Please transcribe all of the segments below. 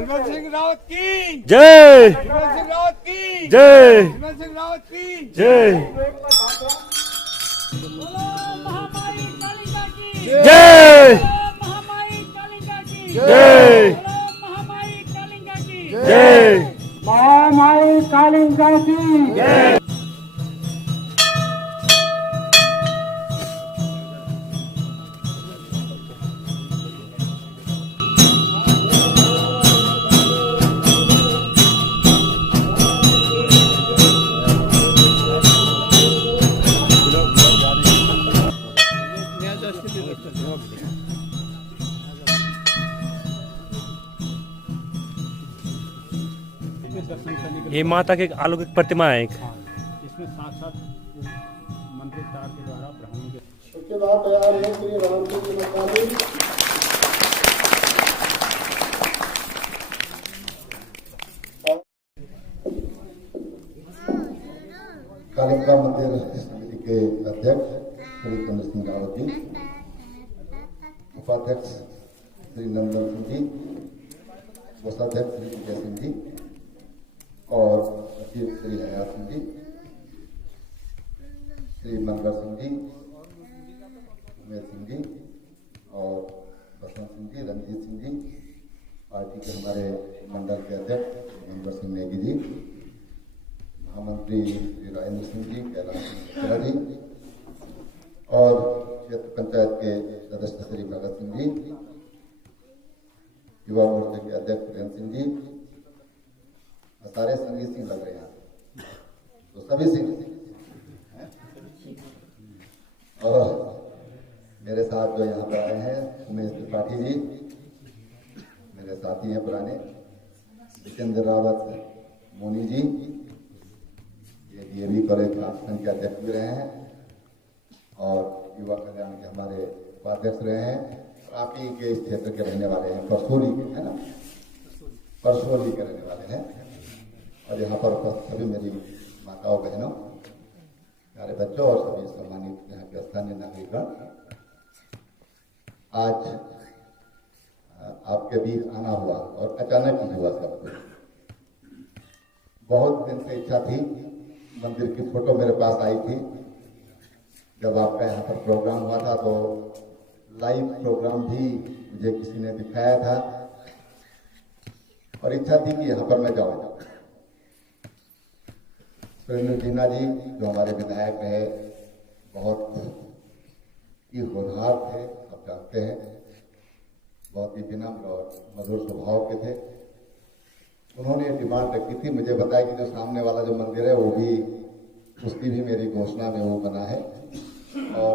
निर्मल सिंह रावत की जय, निर्मल सिंह रावत की जय, निर्मल सिंह रावत की जय, महामाई कालिका की जय, महामाई कालिका की जय, महामाई कालिका की जय, महामाई कालिका की जय। ये माता की एक अलौकिक प्रतिमा है एक। इसमें साक्षात मंत्री तार के द्वारा ब्राह्मण के उसके बाद तैयार है श्री रामचंद्र जी मकानी कालिका मंदिर समिति के अध्यक्ष श्री चंद्र सिंह रावत जी, उपाध्यक्ष श्री नंदन सिंह जी, कोषाध्यक्ष श्री विजय सिंह जी और सचिव श्री हया सिंह जी, श्री मनगर सिंह जी, उमेश सिंह जी और बसंत सिंह जी, रंजीत सिंह जी, पार्टी के हमारे मंडल के अध्यक्ष मनगर सिंह नेगी जी, महामंत्री श्री राजेंद्र सिंह जी, कैलाश सिंह जी और क्षेत्र पंचायत के सदस्य श्री भगत सिंह जी, युवा मोर्चे के अध्यक्ष प्रेम सिंह जी, सारे संगीत सिंह लग रहे हैं तो सभी सिंह और मेरे साथ जो यहाँ पर आए हैं उमेश त्रिपाठी जी मेरे साथी हैं पुराने, जितेंद्र रावत मोनी जी ये डीएवी कॉलेज संघ के अध्यक्ष भी रहे हैं और युवा कल्याण के हमारे उपाध्यक्ष रहे हैं और आप ही के इस क्षेत्र के रहने वाले हैं, परसोली के है ना, परसोली के रहने वाले हैं और यहाँ पर उपस्थित सभी मेरी माताओं बहनों प्यारे बच्चों और सभी सम्मानित यहाँ के स्थानीय नागरिकगण, आज आपके बीच आना हुआ और अचानक ही हुआ सब कुछ। बहुत दिन से इच्छा थी, मंदिर की फोटो मेरे पास आई थी जब आपका यहाँ पर प्रोग्राम हुआ था तो लाइव प्रोग्राम भी मुझे किसी ने दिखाया था और इच्छा थी कि यहाँ पर मैं जाऊँ। सुरेंद्र जीना जी जो हमारे विधायक रहे, बहुत ही होनहार थे, आप जानते हैं, बहुत ही विनम्र और मधुर स्वभाव के थे। उन्होंने डिमांड रखी थी, मुझे बताया कि जो सामने वाला जो मंदिर है वो भी, उसकी भी मेरी घोषणा में वो बना है और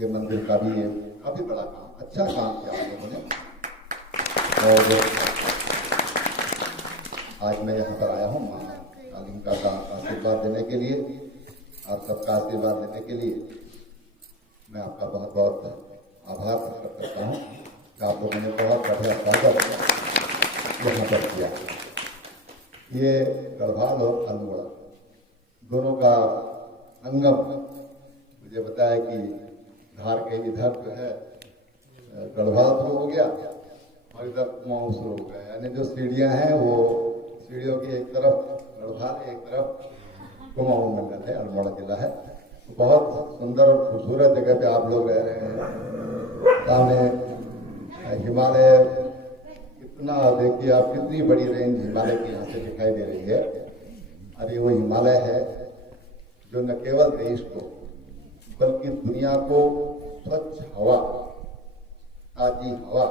ये मंदिर का भी ये काफी बड़ा काम, अच्छा काम किया लोगों ने। और आज मैं यहाँ पर आया हूँ माँ कालिका का आशीर्वाद देने के लिए, आप सबका आशीर्वाद देने के लिए मैं आपका बहुत बहुत आभार प्रकट करता हूँ कि आप लोगों ने बहुत बढ़िया स्वागत यहाँ पर किया। ये गढ़वाल और अल्मोड़ा दोनों का संगम, मुझे बताया कि धार के इधर जो है गढ़वाल शुरू हो गया और इधर कुमाऊं शुरू हो गया, यानी जो सीढ़ियाँ हैं वो सीढ़ियों की एक तरफ गढ़वाल एक तरफ कुमाऊं मंडल है, अल्मोड़ा जिला है। तो बहुत सुंदर और खूबसूरत जगह पे आप लोग रह रहे हैं। सामने हिमालय, इतना देखिए आप कितनी बड़ी रेंज हिमालय की यहाँ से दिखाई दे रही है और ये वो हिमालय है जो न केवल देश को बल्कि दुनिया को स्वच्छ हवा, ताजी हवा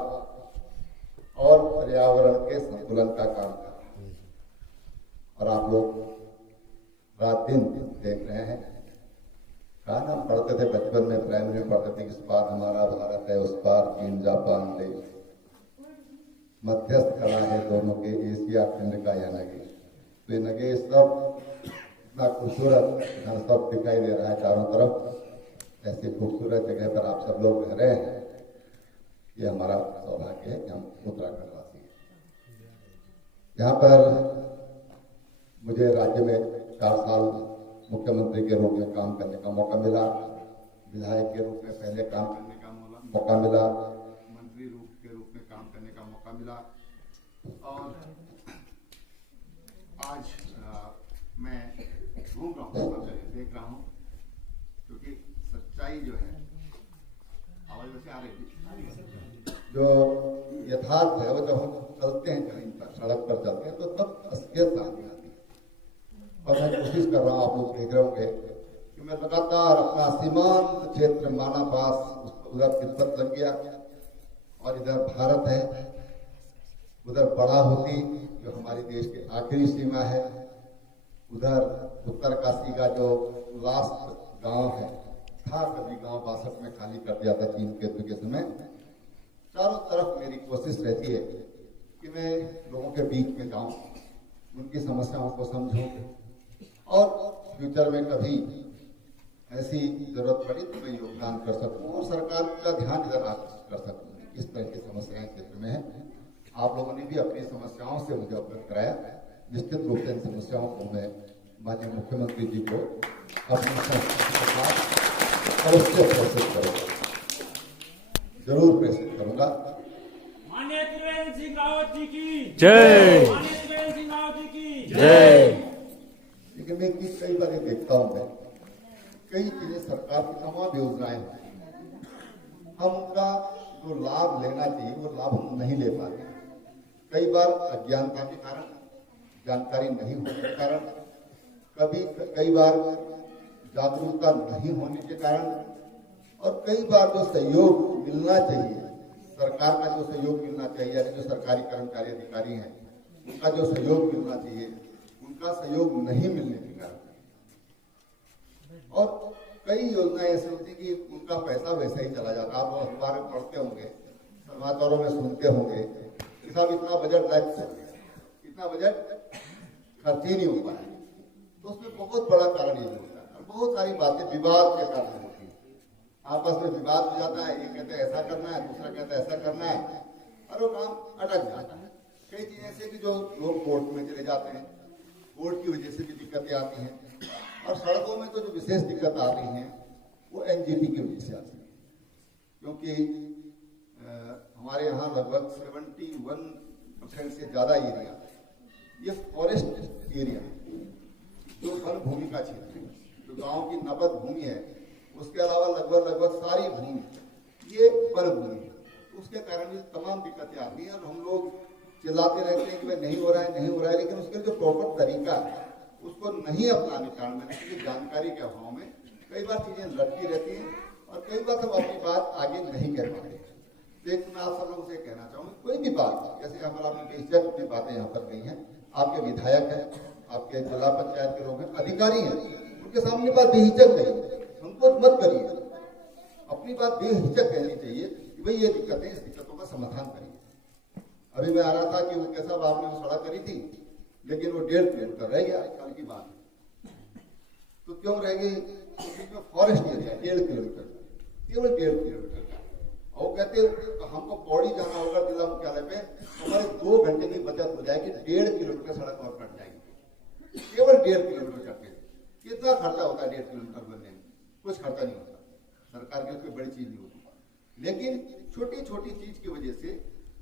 और पर्यावरण के संतुलन का काम कर रहा है। और आप लोग रात दिन देख रहे हैं, कहा हम पढ़ते थे बचपन में, प्राइमरी में पढ़ते थे, इस पार हमारा भारत है, उस पार चीन जापान देश, मध्यस्थ खड़ा है दोनों के एशिया खंड का यह नगेश। तो ये नगेश सब इतना खूबसूरत सब दिखाई दे रहा है चारों तरफ। ऐसी खूबसूरत जगह पर आप सब लोग रह रहे हैं, ये हमारा सौभाग्य है कि हम उत्तराखंड वासी हैं। यहाँ पर मुझे राज्य में 4 साल मुख्यमंत्री के रूप में काम करने का मौका मिला, विधायक के रूप में पहले काम करने का मौका मिला, मंत्री के रूप में काम करने का मौका मिला और आज मैं घूम रहा हूँ, सब जगह देख रहा हूँ, क्योंकि सच्चाई जो है आवाज वैसे आ रही थी, जो यथार्थ है वो जब हम चलते हैं कहीं पर सड़क पर चलते हैं तो तब असलियत सामने आती है। और मैं कोशिश कर रहा हूँ, आप लोग देख रहे होंगे कि मैं लगातार अपना सीमांत क्षेत्र माना पास उधर तिब्बत लग गया और इधर भारत है, उधर बड़ा होती जो हमारे देश की आखिरी सीमा है, उधर उत्तरकाशी का जो लास्ट गांव है था, कभी गांव 62 में खाली कर दिया था चीन के युद्ध के समय। चारों तरफ मेरी कोशिश रहती है कि मैं लोगों के बीच में जाऊं, उनकी समस्याओं को समझूं और फ्यूचर में कभी ऐसी जरूरत पड़ी तो मैं योगदान कर सकूं और सरकार का ध्यान इधर आकर्षित कर सकूं। इस तरह की समस्याएं क्षेत्र में है। आप लोगों ने भी अपनी समस्याओं से मुझे अवगत कराया। निश्चित रूप से इन समस्याओं को मैं माननीय मुख्यमंत्री जी को अपनी अवश्य प्रेषित करूंगा, जरूर प्रेषित करूंगा। माननीय त्रिवेंद्र सिंह रावत जी की जय। माननीय त्रिवेंद्र सिंह रावत जी की जय। लेकिन मैं कई बार देखता हूं, मैं कई चीजें सरकार की तमाम योजनाएं हम उनका जो लाभ लेना चाहिए वो लाभ हम नहीं ले पाते। कई बार अज्ञानता के कारण, जानकारी नहीं होने के कारण, कई बार जागरूकता नहीं होने के कारण और कई बार जो सहयोग मिलना चाहिए, सरकार का जो सहयोग मिलना चाहिए, यानी जो सरकारी कर्मचारी अधिकारी हैं उनका जो सहयोग मिलना चाहिए, उनका सहयोग नहीं मिलने के कारण और कई योजनाएं ऐसी होती कि उनका पैसा वैसे ही चला जाता। आप लोग अखबार में पढ़ते होंगे, समाचारों में सुनते होंगे कि साहब इतना बजट लैक्स है, इतना बजट खर्च ही नहीं हो पाया। तो उसमें बहुत बड़ा कारण ये होता है और बहुत सारी बातें विवाद के कारण होती है। आपस में विवाद हो जाता है, एक कहते हैं ऐसा करना है, दूसरा कहता है ऐसा करना है और वो काम अटक जाता है। कई चीजें ऐसे कि जो लोग कोर्ट में चले जाते हैं, कोर्ट की वजह से भी दिक्कतें आती हैं और सड़कों में तो जो विशेष दिक्कत आ रही है वो एनजीटी की वजह से आती है, क्योंकि हमारे यहाँ लगभग 71% से ज्यादा एरिया ये फॉरेस्ट एरिया जो वन भूमि का क्षेत्र है, जो गांव की नबद भूमि है, उसके अलावा लगभग सारी भूमि ये वन भूमि है। उसके कारण ये तमाम दिक्कतें आती हैं और हम लोग चिल्लाते रहते हैं कि भाई नहीं हो रहा है, नहीं हो रहा है, लेकिन उसके जो प्रॉपर तरीका है उसको नहीं अपनाने के कारण मैंने जानकारी के अभाव में कई बार चीजें लटकी रहती हैं और कई बार हम अपनी बात आगे नहीं कह पाते। लेकिन मैं आप सब लोगों से कहना चाहूंगा, कोई भी बात, जैसे यहाँ पर आपने बेहिचक अपनी बातें यहाँ पर कही हैं, आपके विधायक हैं, आपके जिला पंचायत के लोग हैं, अधिकारी हैं, उनके सामने बात बेहिचक कहिए, संकोच मत करिए, अपनी बात बेहिचक कहनी चाहिए कि भाई ये दिक्कतें, इस दिक्कतों का समाधान करिए। अभी मैं आ रहा था कि वो कैसा आपने वो सड़क करी थी लेकिन वो 1.5 किलोमीटर रह गया, कल की बात है। तो क्यों रह गई? क्योंकि फॉरेस्ट एरिया 1.5 किलोमीटर, केवल 1.5 किलोमीटर का, और कहते तो हमको पौड़ी जाना होगा जिला मुख्यालय पे, हमारे 2 घंटे की बचत हो जाएगी, 1.5 किलोमीटर सड़क और कट जाएगी, केवल 1.5 किलोमीटर करके। कितना खर्चा होता है 1.5 किलोमीटर बनने में? कुछ खर्चा नहीं होता, सरकार की कोई बड़ी चीज नहीं होती, लेकिन छोटी छोटी चीज की वजह से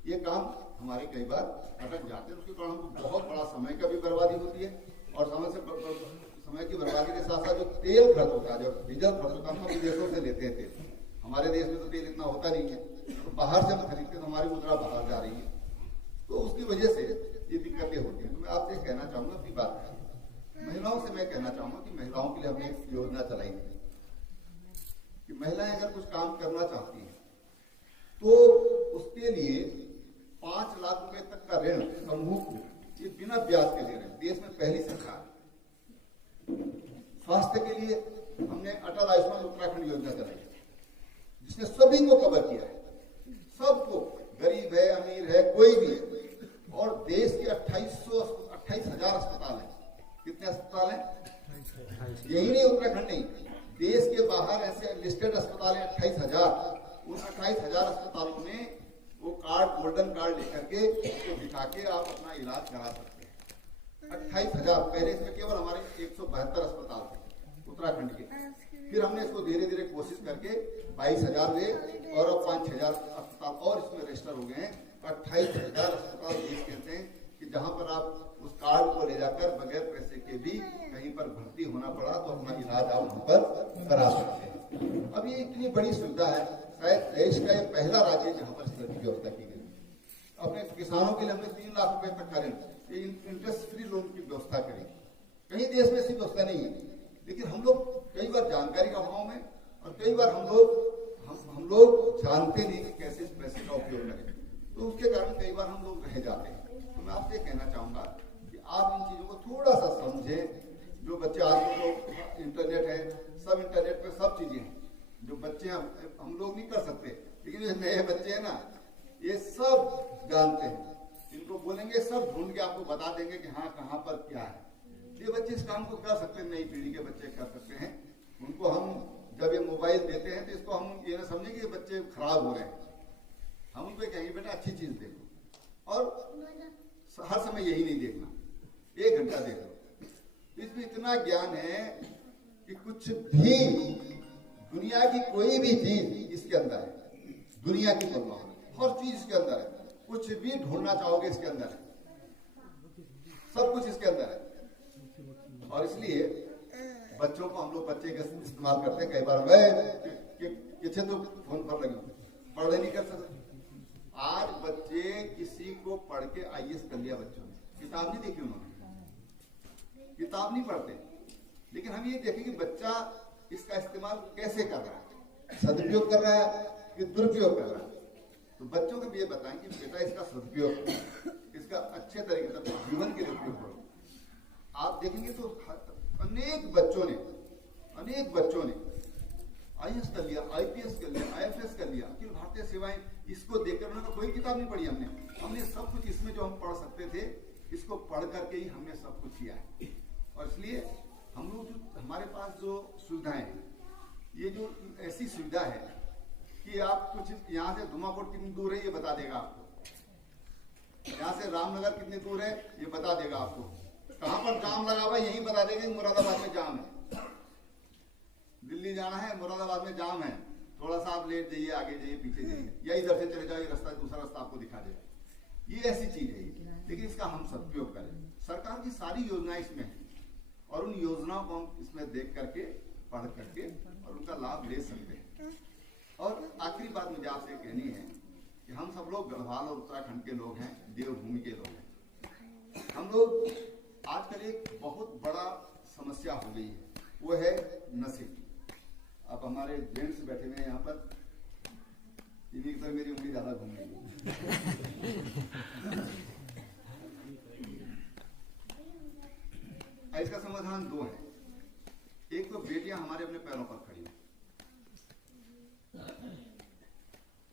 ये काम हमारे कई बार अटक जाते हैं। उसके कारण हमको बहुत बड़ा समय का भी बर्बादी होती है और समय की बर्बादी के साथ साथ जो तेल खर्च होता है, जो डीजल खर्च होता है, हम विदेशों से लेते हैं तेल। हमारे देश में तो तेल इतना होता नहीं है, तो बाहर से हम खरीदते तो हमारी मुद्रा बाहर जा रही है, तो उसकी वजह से ये दिक्कतें होती हैं। तो मैं आपसे कहना चाहूंगा अपनी बात, महिलाओं से मैं कहना चाहूंगा कि महिलाओं के लिए हमने एक योजना चलाई है कि महिलाएं अगर कुछ काम करना चाहती हैं तो उसके लिए 5 लाख रुपए तक का ऋण समूह को ये बिना ब्याज के दे रहे हैं। देश में पहली सरकार। स्वास्थ्य के लिए हमने अटल आयुष्मान उत्तराखंड योजना चलाई जिसने सभी को कवर किया है, सबको, गरीब है, अमीर है, कोई भी है। और देश के 28,000 अस्पताल हैं। कितने अस्पताल हैं? यही नहीं, उत्तराखंड नहीं, देश के बाहर ऐसे लिस्टेड अस्पताल हैं 28,000। उन 28,000 अस्पतालों में वो कार्ड, गोल्डन कार्ड लेकर के उसको दिखा के आप अपना इलाज करा सकते हैं। 28,000। पहले इसमें केवल हमारे 172 अस्पताल थे उत्तराखंड के, फिर हमने इसको धीरे धीरे कोशिश करके 22,000 हुए और अब 5,000 अस्पताल और इसमें रजिस्टर हो गए हैं 28,000 अस्पताल देश कहते हैं कि जहां पर आप उस कार्ड को ले जाकर बगैर पैसे के भी कहीं पर भर्ती होना पड़ा तो अपना इलाज आप वहां पर करा सकते हैं। अब ये इतनी बड़ी सुविधा है, शायद देश का ये पहला राज्य है जहां पर इस तरह की व्यवस्था की गई। अपने किसानों के लिए हमने 3 लाख रुपए तक का इंटरेस्ट फ्री लोन की व्यवस्था करी। कहीं देश में ऐसी व्यवस्था नहीं है, लेकिन हम लोग कई बार जानकारी का अभाव में और कई बार हम लोग जानते नहीं कि कैसे इस पैसे का उपयोग करें, तो उसके कारण कई बार हम लोग रह जाते हैं। तो मैं आपसे कहना चाहूंगा कि आप इन चीजों को थोड़ा सा समझें। जो बच्चे आज तो इंटरनेट है, सब इंटरनेट पे सब चीजें हैं, जो बच्चे हम लोग नहीं कर सकते, लेकिन जो नए बच्चे हैं ना, ये सब जानते हैं। इनको बोलेंगे सब ढूंढ के आपको बता देंगे कि हाँ कहाँ पर क्या है। ये बच्चे इस काम को कर सकते हैं, नई पीढ़ी के बच्चे कर सकते हैं। उनको हम जब ये मोबाइल देते हैं तो इसको हम ये ना समझें कि ये बच्चे खराब हो रहे हैं। हम उनको कहेंगे बेटा अच्छी चीज देखो, और हर समय यही नहीं देखना, 1 घंटा देखो। इसमें इतना ज्ञान है कि कुछ भी दुनिया की कोई भी चीज इसके अंदर है, दुनिया की हर चीज इसके अंदर है। कुछ भी ढूंढना चाहोगे इसके अंदर है, सब कुछ इसके अंदर है। और इसलिए बच्चों को हम लोग बच्चे का इस्तेमाल करते हैं। कई बार किसी तो फोन पर लगी पढ़ाई नहीं कर सकते। आज बच्चे किसी को पढ़ के IAS कर लिया बच्चों ने, किताब नहीं देखी उन्होंने, किताब नहीं पढ़ते। लेकिन हम ये देखें कि बच्चा इसका इस्तेमाल कैसे कर रहा है, सदुपयोग कर रहा है कि दुरुपयोग कर रहा है। तो बच्चों को भी ये बताएं कि बेटा इसका सदुपयोग, इसका अच्छे तरीके से जीवन के लिए उपयोग करो। आप देखेंगे तो अनेक बच्चों ने IAS कर लिया, IPS कर लिया, IFS कर लिया, अखिल भारतीय सेवाएं, इसको देखकर उन्होंने कोई किताब नहीं पढ़ी। हमने सब कुछ इसमें जो हम पढ़ सकते थे, इसको पढ़ करके ही हमने सब कुछ किया है। और इसलिए हम लोग जो हमारे पास जो सुविधाएं हैं, ये जो ऐसी सुविधा है कि आप कुछ यहाँ से धुमाकोट कितनी दूर है ये बता देगा आपको, यहाँ से रामनगर कितनी दूर है ये बता देगा आपको, कहाँ पर जाम लगा हुआ यही बता देगा कि मुरादाबाद में जाम है, दिल्ली जाना है मुरादाबाद में जाम है, थोड़ा सा आप लेट जाइए, आगे जाइए, पीछे जाइए, या इधर से चले जाओ, ये रास्ता दूसरा रास्ता आपको दिखा देगा। ये ऐसी चीज है, लेकिन इसका हम सदुपयोग करें। सरकार की सारी योजनाएं इसमें है और उन योजनाओं को हम इसमें देख करके, पढ़ करके और उनका लाभ ले सकते हैं। और आखिरी बात मुझे आपसे कहनी है कि हम सब लोग गढ़वाल और उत्तराखंड के लोग हैं, देवभूमि के लोग हैं। हम लोग आजकल एक बहुत बड़ा समस्या हो गई है, वो है नशे की। अब हमारे जेंट्स बैठे हुए हैं यहाँ पर, इन्हीं की तरह मेरी उंगली ज्यादा घूम रही है। इसका समाधान 2 है। एक तो बेटियां हमारे अपने पैरों पर खड़ी हैं,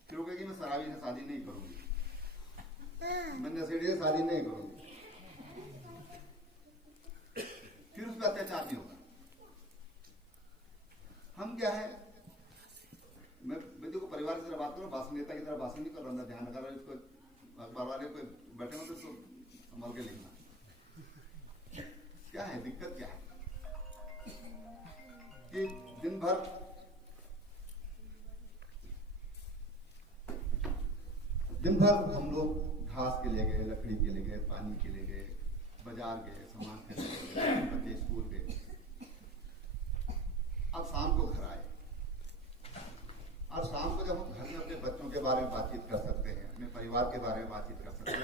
फिर वो कहेगी मैं शराबी से शादी नहीं करूंगी, मैं नशेड़ी से शादी नहीं करूंगी, फिर उस पर अत्याचार नहीं होगा। हम क्या है, मैं देखो परिवार की तरह बात करूं, भाषण नेता की तरह भाषण नहीं कर रहा, ध्यान रखा, इसको अखबार वाले कोई बैठे हो तो इसको संभाल के लिखना। क्या है दिक्कत, क्या है कि दिन भर हम लोग घास के लिए गए, लकड़ी के लिए गए, पानी के लिए गए, बाजार गए, सामान खरीदने गए, बच्चे स्कूल गए, अब शाम को घर आए। और शाम को जब हम घर में अपने बच्चों के बारे में बातचीत कर सकते हैं, अपने परिवार के बारे में बातचीत कर सकते हैं,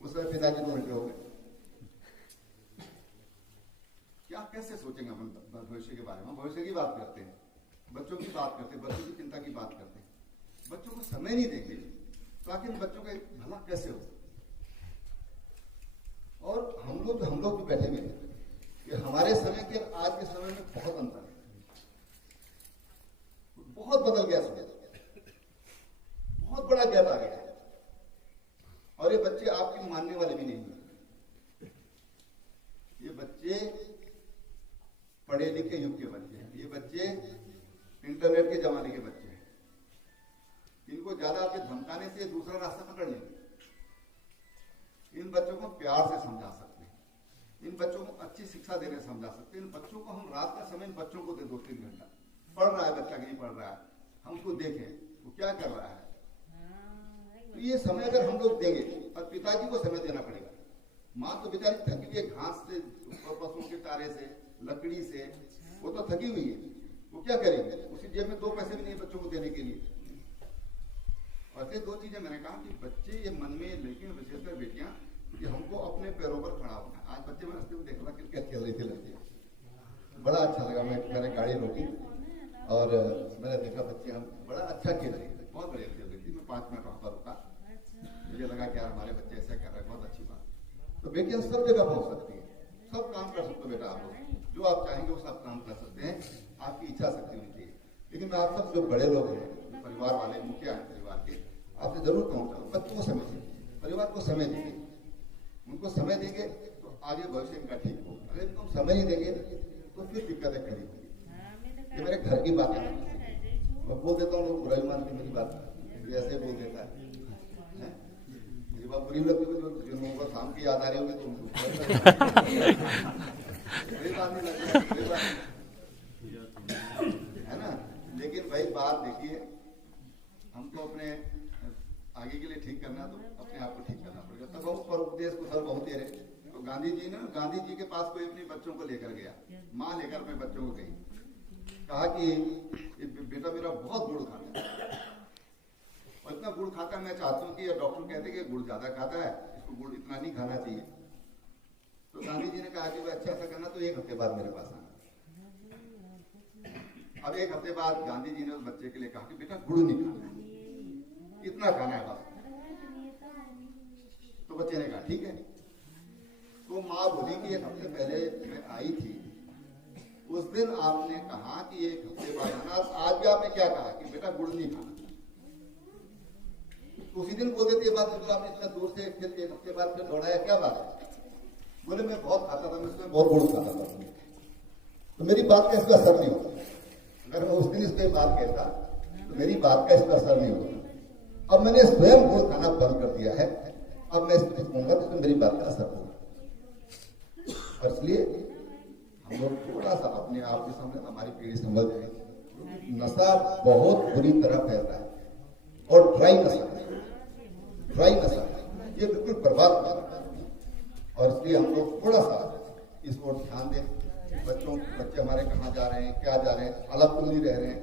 उस समय पिताजी 2 घंटे हो गए। क्या कैसे सोचेंगे हम भविष्य के बारे में? हम भविष्य की बात करते हैं, बच्चों की बात करते हैं, बच्चों की चिंता की बात करते हैं, बच्चों को समय नहीं देंगे तो आखिर बच्चों का भला कैसे हो? और हम लोग भी बैठे हुए हैं कि हमारे समय के आज के समय में बहुत अंतर है, बहुत बदल गया समय, बहुत बड़ा गैप आ गया है। और ये बच्चे आपके मानने वाले भी नहीं हैं, ये बच्चे पढ़े लिखे युग के बच्चे हैं, ये बच्चे इंटरनेट के जमाने के बच्चे हैं। इनको ज्यादा आपके धमकाने से दूसरा रास्ता पकड़ लेंगे। इन बच्चों को प्यार से समझा सकते हैं, इन बच्चों को अच्छी शिक्षा देने समझा सकते हैं। इन बच्चों को हम रात का समय इन बच्चों को दे 2-3 घंटा, पढ़ रहा है बच्चा कि नहीं पढ़ रहा है, हम उसको देखें वो क्या कर रहा है, तो ये समय अगर हम लोग देंगे, और पिताजी को समय देना पड़ेगा। माँ तो बेचारी थकी हुई है, घास से, पशुओं के चारे से, लकड़ी से, वो तो थकी हुई है, वो क्या करेंगे? उसी जेब में 2 पैसे भी नहीं बच्चों को देने के लिए। और ये 2 चीजें मैंने कहा कि बच्चे ये मन में, लेकिन विशेषकर बेटियां, कि हमको अपने पैरों पर खड़ा होना। आज बच्चे मैं रास्ते में देख रहा क्रिकेट खेल रही थी लड़कियां, बड़ा अच्छा लगा। मैंने गाड़ी रोकी और मैंने देखा बच्चे हम बड़ा अच्छा खेल रही थी, बहुत बढ़िया खेल रही थी। मैं 5 मिनट वहां पर रुका, मुझे लगा कि यार हमारे बच्चे ऐसा कर रहे हैं, बहुत अच्छी बात। तो बेटियां सब जगह पहुंच सकती है, सब काम कर सकते हो बेटा। आप लोग जो आप चाहेंगे वो सब काम कर सकते हैं, आपकी इच्छा शक्ति होनी चाहिए। लेकिन मैं आप सब जो बड़े लोग हैं, परिवार वाले, मुखिया हैं परिवार के, आपसे जरूर कहूँगा बच्चों को समय दीजिए, परिवार को समय दीजिए। उनको समय देंगे तो आगे भविष्य इनका ठीक हो। अगर इनको समय नहीं देंगे तो फिर दिक्कतें खड़ी होगी। ये मेरे घर की बात है, मैं बोल देता हूँ, लोग बुराई मानते मेरी बात, ऐसे बोल देता है। मेरी बात बुरी लगती है, जिन लोगों को शाम की याद आ रही होगी तो उनको है ना। लेकिन भाई बात देखिए, हमको अपने आगे के लिए ठीक करना, तो अपने आप को ठीक करना पड़ेगा। तब हम पर उपदेश को सर बहुत दे रहे। तो गांधी जी के पास कोई अपने बच्चों को लेकर गया, माँ लेकर अपने बच्चों को गई, कहा कि बेटा मेरा बहुत गुड़ खाता है, और इतना गुड़ खाता है, मैं चाहता हूँ कि डॉक्टर कहते कि गुड़ ज्यादा खाता है, इसको गुड़ इतना नहीं खाना चाहिए। तो गांधी जी ने कहा कि अच्छा ऐसा करना तो 1 हफ्ते बाद मेरे पास आना। अब 1 हफ्ते बाद गांधी जी ने उस बच्चे के लिए कहा कि बेटा गुड़ नहीं खाना, इतना खाना है बस। तो बच्चे ने कहा ठीक है। तो माँ बोली कि 1 हफ्ते पहले मैं आई थी, उस दिन आपने कहा कि 1 हफ्ते बाद आना, आज भी आपने क्या कहा कि बेटा गुड़ नहीं खाना। तो उसी दिन बोल देती है बात, तो आपने इतना दूर से फिर 1 हफ्ते बाद फिर दौड़ाया, क्या बात है? बोले मैं बहुत खाता था, मैं उसमें बहुत गुड़ खाता था, तो मेरी बात का इसका असर नहीं होता। अगर मैं उस दिन इसको बात कहता तो मेरी बात का इसका असर नहीं होता। अब मैंने स्वयं गुड़ खाना बंद कर दिया है, अब मैं इसको कहूंगा तो इसमें मेरी बात का असर होगा। और इसलिए हम लोग थोड़ा सा अपने आप के सामने, हमारी पीढ़ी समझ जाए, नशा बहुत बुरी तरह फैल रहा है, और ड्राई नशा, ये बिल्कुल बर्बाद कर रहा है। और इसलिए हम लोग थोड़ा सा इस ओर ध्यान दें। बच्चे हमारे कहाँ जा रहे हैं, क्या जा रहे हैं, अलग तो नहीं रह रहे हैं,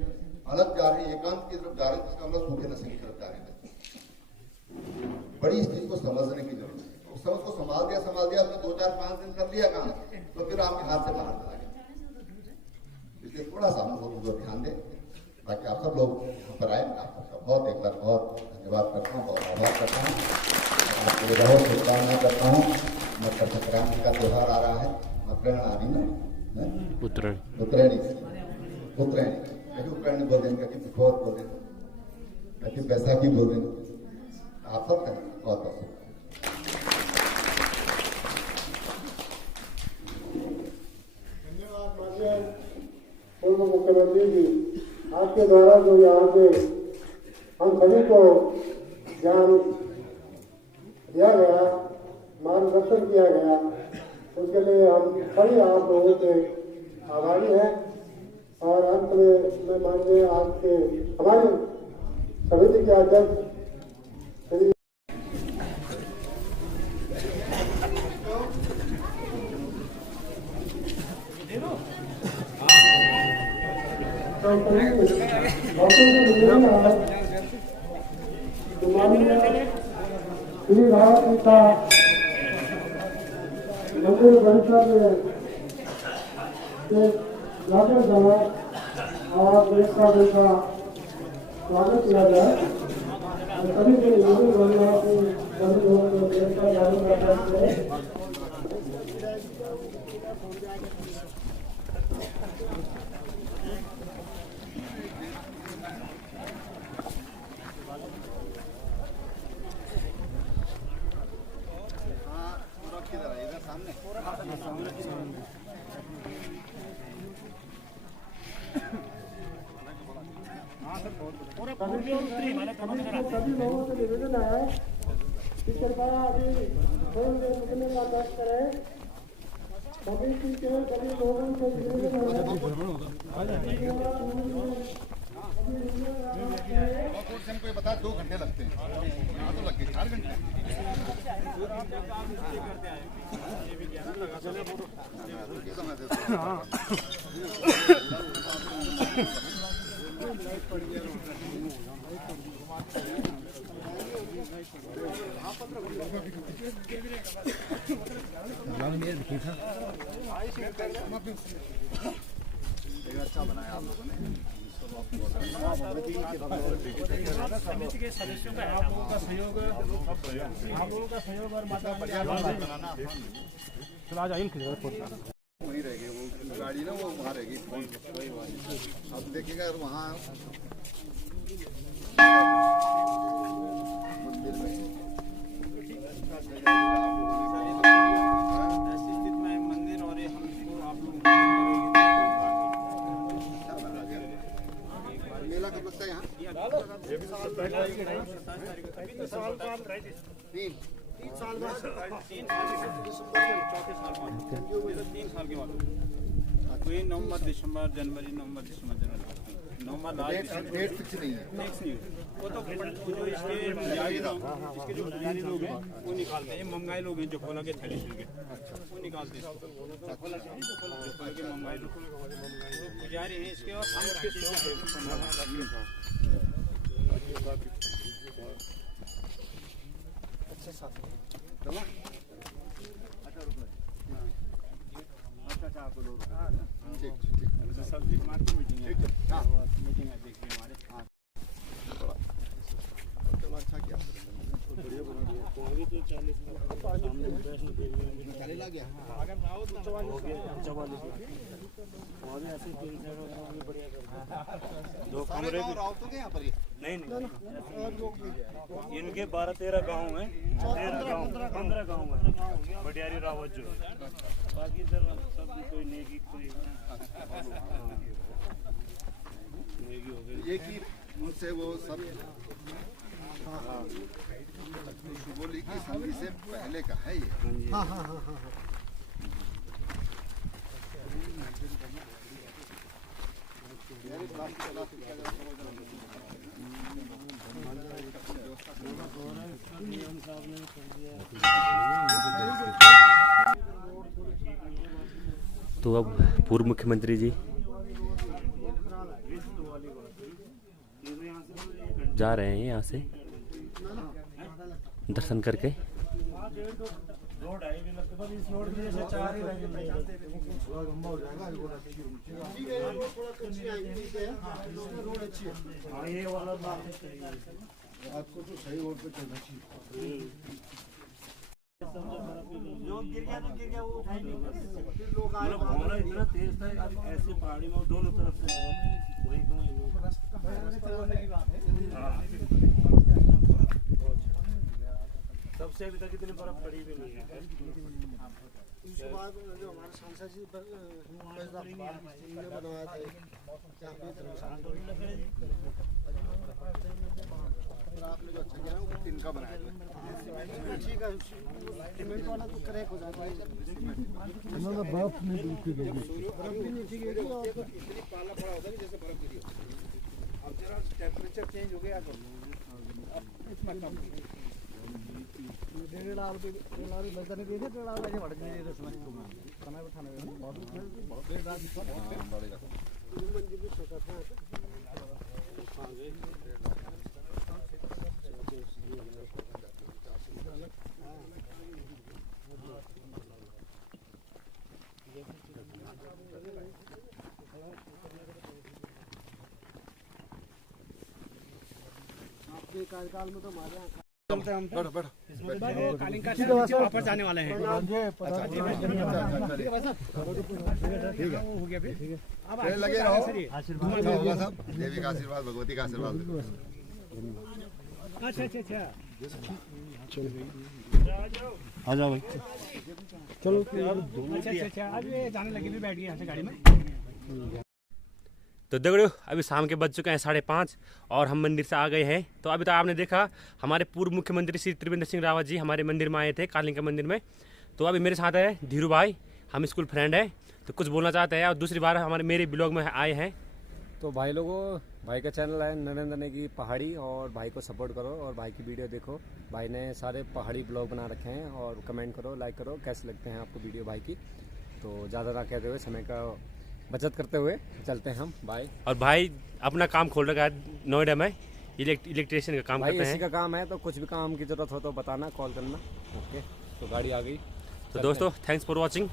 अलग जा रहे हैं, एकांत की तरफ जा रहे हैं, जिसका मतलब सूखे नशे की तरफ जा रहे हैं। बड़ी इस चीज को समझने की जरूरत है। उस समय को संभाल दिया, आपने 2, 4, 5 दिन कर लिया काम, तो फिर आपके हाथ से बाहर चला गया। इसलिए थोड़ा सा हम लोग ध्यान दें, ताकि आप सब लोग यहाँ पर आए। आप सबका बहुत एक बार बहुत धन्यवाद करता हूँ, बहुत आभार करता हूँ, आपके लिए बहुत शुभकामनाएं करता हूँ। मकर संक्रांति का त्योहार आ रहा है, मकर आ रही ना, उत्तरायणी, उत्तरायणी बोल देंगे, कि बहुत बोल देंगे, कि बैसाखी बोल देंगे। आप सब करें बहुत बहुत धन्यवाद। माननीय पूर्व मुख्यमंत्री जी, आपके द्वारा जो यहाँ पे हम सभी को ज्ञान दिया गया, मार्गदर्शन किया गया, उसके लिए हम सभी आप लोगों के आभारी हैं। और अंत में मैं माननीय आपके हमारे समिति के अध्यक्ष श्री श्री भारत पिता मंदिर परिसर में जाकर जाना और एकता दिल का स्वागत किया जाए। सभी के मंदिर बनना की सभी लोगों को एकता जारी करते हैं। सभी लोगों से निवेदन है कि कृपया अभी थोड़ी देर रुकने का प्रयास करें। सभी लोगों से निवेदन है। बता 2 घंटे लगते हैं। अच्छा बनाया आप लोगों ने। समिति के सदस्यों का आप लोगों का सहयोग और माता बढ़िया बनाना चला जाइए वहीं रहेगी वो गाड़ी ना, वो वहाँ रहेगी। अब देखिएगा अगर वहाँ मंदिर में ऐसी स्थिति में मंदिर और ये हमको आप लोग मेला कब लगता है यहाँ? 3 साल बाद 3 साल के बाद कोई नवंबर दिसंबर जनवरी, नवंबर दिसंबर जनवरी, नवंबर डेट फिक्स नहीं है। नेक्स्ट नहीं वो तो जो इसके पुजारी लोग, इसके जो पुजारी लोग हैं वो निकालते हैं। मंगाई लोग हैं जो खोला के थैली के वो निकालते हैं। खोला के मंगाई लोग पुजारी हैं इसके, और हम इसके सब्जी मार्केट मीटिंग है, मीटिंग है देखिए हमारे। चलो अच्छा किया, बढ़िया बना दिया। चालीस आ गया। अगर राउत ना 44 दो कमरे भी राउतों के यहाँ पर नहीं इनके 12-13 गाँव हैं, 15 गाँव हैं बडियारी रावत जो। बाकी इधर सब कोई नेगी कोई नेगी हो गई। ये कि मुझसे वो सब बोली की संधि से पहले का है ये। तो अब पूर्व मुख्यमंत्री जी जा रहे हैं यहाँ से दर्शन करके। आपको तो सही रोड पे चलना चाहिए। जो गिर गया तो गिर गया, वो उठाई नहीं। मतलब घूमना इतना तेज था ऐसे पहाड़ी में दोनों तरफ से वही सबसे अभी तक इतनी बर्फ पड़ी भी नहीं है। उसके बाद जो हमारे सांसद जी ने बनवाया था यहाँ पे आपने जो अच्छा किया वो टिन का बनाया था। ठीक है, सीमेंट वाला तो क्रैक हो जाता है। बर्फ नहीं गिरेगी, बर्फ भी नहीं गिरेगी और इतनी पाला पड़ा होता है जैसे बर्फ गिरी हो। अब जरा टेम्परेचर चेंज हो गया तो इतना कम ₹1.5 बचने के लिए ₹1.5 बढ़ गए इसमें खाना बैठाने में बहुत बढ़ेगा। आपके कार्यकाल में तो हमारे यहाँ कालिंका से नीचे वापस जाने वाले हैं। ठीक है, हो गया फिर अब लगे रहो। आशीर्वाद होगा सब, देवी का आशीर्वाद, भगवती का आशीर्वाद। अच्छा अच्छा अच्छा आ जाओ भाई। चलो अच्छा अच्छा अच्छा अब ये जाने लगे, भी बैठ गए यहाँ से गाड़ी में। तो देखो अभी शाम के बज चुके हैं 5:30 और हम मंदिर से आ गए हैं। तो अभी तो आपने देखा हमारे पूर्व मुख्यमंत्री श्री त्रिवेंद्र सिंह रावत जी हमारे मंदिर में आए थे, कालिंका मंदिर में। तो अभी मेरे साथ है धीरू भाई, हम स्कूल फ्रेंड है, तो कुछ बोलना चाहते हैं और दूसरी बार हमारे मेरे ब्लॉग में आए हैं। तो भाई लोगों, भाई का चैनल है नरेंद्र नेगी पहाड़ी, और भाई को सपोर्ट करो और भाई की वीडियो देखो। भाई ने सारे पहाड़ी ब्लॉग बना रखे हैं, और कमेंट करो, लाइक करो, कैसे लगते हैं आपको वीडियो भाई की। तो ज़्यादा ना कहते हुए समय का बचत करते हुए चलते हैं हम। बाय। और भाई अपना काम खोल रखा है नोएडा में, इलेक्ट्रिशियन का काम भाई करते इसी हैं। का काम है, तो कुछ भी काम की जरूरत हो तो बताना, कॉल करना। ओके, तो गाड़ी आ गई। तो दोस्तों थैंक्स फॉर वॉचिंग।